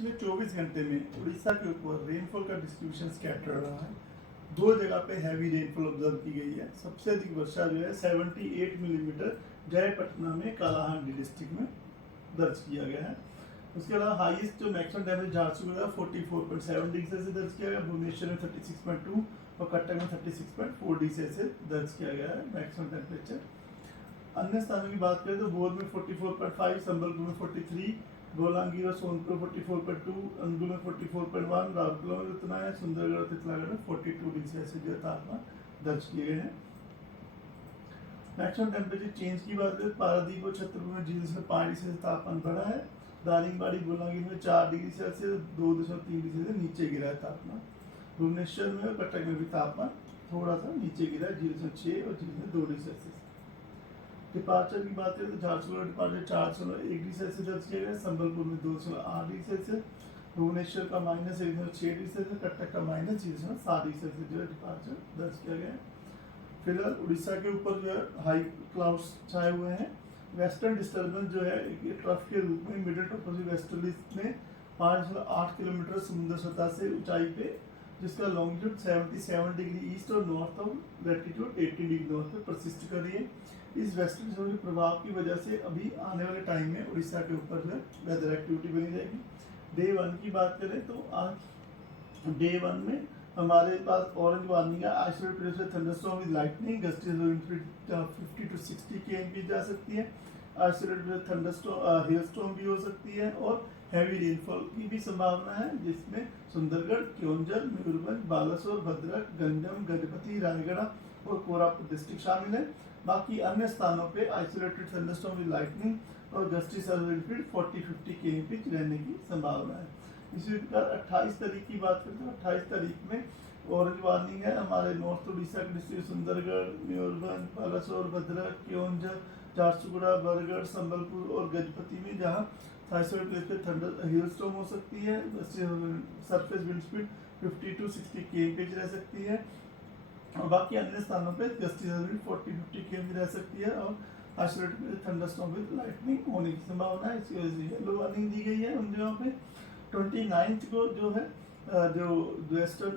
पिछले 24 घंटे में उड़ीसा के ऊपर रेनफॉल का डिस्ट्रीब्यूशन स्कैटर रहा है। दो जगह पे हैवी रेनफॉल ऑब्जर्व की गई है। सबसे अधिक वर्षा जो है 78 मिलीमीटर जयपटना में कालाहांडी डिस्ट्रिक्ट में दर्ज किया गया है। उसके अलावा हाईएस्ट जो maximum temperature Jharsuguda 44.7 degree Celsius दर्ज किया गया, भुवनेश्वर में 36.2 और कटक में 36.4 डिग्री सेल्सियस दर्ज किया गया है मैक्सिमम टेम्परेचर। अन्य स्थानों की बात करें तो बोध में 44.5, संबलपुर में 43, बोलांगीर और सोनपुर 44.2, अंगुल में 44.1, राउरकेला में उतना है, सुंदरगढ़ तितलागढ़ में 42 डिग्री सेल्सियस जो तापमान दर्ज किए गए हैं। मैक्सिमम टेम्परेचर चेंज की बात करें, पारादीप और छतरपुर में 0.5 डिग्री सेल्सियस तापमान बढ़ा है। दारिंगबाड़ी बोलांगीर में 4 डिग्री सेल्सियस 2.3 डिग्री सेल्सियस नीचे गिरा है तापमान। भुवनेश्वर में और कटक में भी तापमान थोड़ा सा नीचे गिरा है, 0.6 और 0.2 डिग्री सेल्सियस। डिपार्चर की बात करें तो झारसुगुड़ा डिपार्चर 4.1 डिग्री सेल्सियस दर्ज किया गया, संबलपुर में 2.8 डिग्री सेल्सियस, भुवनेश्वर का -1.6 डिग्री सेल्सियस, कटक का -0.7 डिग्री सेल्सियस जो है डिपार्चर दर्ज किया गया है। फिलहाल उड़ीसा के ऊपर जो है हाई क्लाउड्स छाए हुए हैं। वेस्टर्न डिस्टर्बेंस जो है ट्रफ के रूप में मिडिल ट्रोपोस्फियर वेस्टर्ली में 5.8 किलोमीटर समुद्र सतह से ऊंचाई पे, जिसका लॉन्गिट्यूड 77 डिग्री ईस्ट और north of latitude 80 degree north पे परसिस्ट कर रही है। इस वेस्टर्न डिस्टर्बेंस के प्रभाव की वजह से अभी आने वाले टाइम में उड़ीसा के ऊपर जो है वेदर एक्टिविटी बनी रहेगी। डे 1 की बात करें तो आज डे 1 में हमारे पास ऑरेंज वार्निंग है। आइसोलेटेड प्लेस में thunderstorm with lightning, gusty 50 to 60 kmph जा सकती है। आइसोलेटेड प्लेस थंडरस्टॉर्म हेलस्टॉर्म भी हो सकती है और हैवी रेनफॉल की भी संभावना है, जिसमें सुंदरगढ़, क्योंझर, मयूरभंज, बालासोर, भद्रक, गंजम, गजपति, रायगढ़ और कोरापुट डिस्ट्रिक्ट शामिल है। बाकी अन्य स्थानों पे आइसोलेटेड थंडरस्टॉर्म विद लाइटनिंग और गस्टी 40-50 kmph रहने की संभावना है। इसी प्रकार 28 तारीख की बात करते हैं। 28 तारीख में ऑरेंज वार्निंग है हमारे नॉर्थ उड़ीसा के डिस्ट्रिक्ट सुंदरगढ़, मयूरभंज, बालासोर, भद्रक, क्योंझर, झारसुगुड़ा, बरगढ़, संबलपुर और गजपति में, जहाँ आइसोलेटेड प्लेस पे थंडर हेलस्टॉर्म हो सकती है। Surface wind speed 50 to 60 kmph रह सकती है और बाकी अन्य स्थानों पे गस्टी 40-50 kmph रह सकती है और आइसोलेटेड थंडरस्टॉर्म विद लाइटनिंग होने की संभावना है। इसकी वजह से येलो वार्निंग दी गई है उन जगहों पे। 29 को जो है जो वेस्टर्न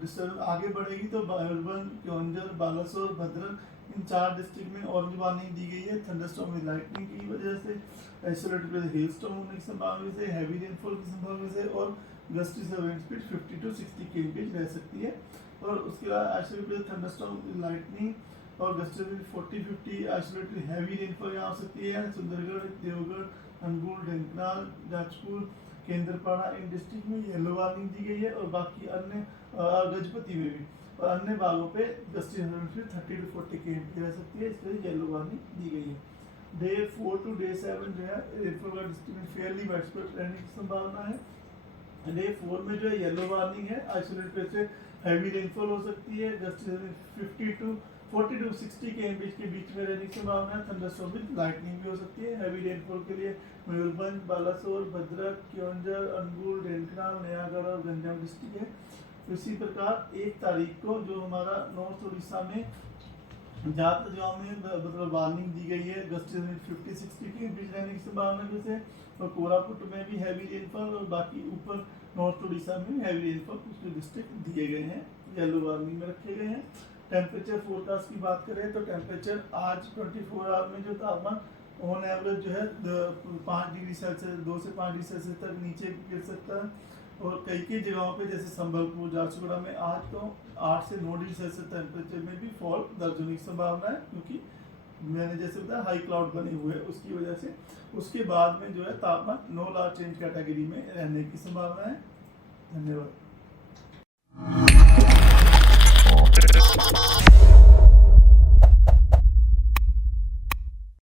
डिस्टर्बेंस आगे बढ़ेगी तो मयूरभंज, क्योंझर, बालासोर, भद्रक इन 4 डिस्ट्रिक्ट में ऑरेंज वार्निंग दी गई है थंडरस्टॉर्म विद लाइटनिंग की वजह से, आइसोलेटेड प्लेस हेलस्टॉर्म होने की संभावना से, हैवी रेनफॉल की संभावना से और gusty wind speed 50 to 60 kmph रह सकती है। और उसके अलावा isolated place thunderstorm with lightning और गस्टी 40-50 आइसोलेटेड हैवी रेनफॉल यहाँ हो सकती है। सुंदरगढ़, देवगढ़, अनुगुल, ढेंकनाल, जाजपुर, केंद्रपाड़ा इन डिस्ट्रिक्ट में येलो वार्निंग दी गई है और बाकी अन्य गजपति में भी और अन्य भागों पे गस्टी 30 to 40 kmph रह सकती है, इसलिए येलो वार्निंग दी गई है। डे 4 to डे 7 जो है रेनफॉल का डिस्ट्रीब्यूशन फेयरली वाइडस्प्रेड रहने की संभावना है। डे 4 में जो है येलो वार्निंग है, आइसोलेटेड प्लेस से हैवी रेनफॉल हो सकती है, गस्टी 40 to 60 kmph के बीच में रहने की संभावना है। थंडरस्टॉर्म विद लाइटनिंग भी हो सकती है। हैवी रेनफॉल के लिए मयूरभंज, बालासोर, भद्रक, क्योंझर, अनुगुल, ढेंकनाल, नयागढ़ और गंजाम डिस्ट्रिक्ट है। इसी प्रकार 1 तारीख को जो हमारा नॉर्थ उड़ीसा में ज़्यादातर जगहों में मतलब वार्निंग दी गई है, गस्टी 50-60 के बीच रहने की संभावना जैसे, और कोरापुट में भी हैवी रेनफॉल और बाकी ऊपर नॉर्थ उड़ीसा में भी हैवी रेनफॉल कुछ डिस्ट्रिक्ट दिए गए हैं, येलो वार्निंग में रखे गए हैं। टेम्परेचर फोरकास्ट की बात करें तो टेम्परेचर आज 24 आवर में जो तापमान ऑन एवरेज जो है 5 डिग्री सेल्सियस 2 से 5 डिग्री सेल्सियस तक नीचे गिर सकता है और कई जगहों पे जैसे संबलपुर, झारसुगुड़ा में आज तो 8 से 9 डिग्री सेल्सियस टेम्परेचर में भी फॉल दर्ज होने की संभावना है, क्योंकि मैंने जैसे बताया हाई क्लाउड बने हुए हैं उसकी वजह से। उसके बाद में जो है तापमान नो लार्ज चेंज कैटेगरी में रहने की संभावना है। धन्यवाद।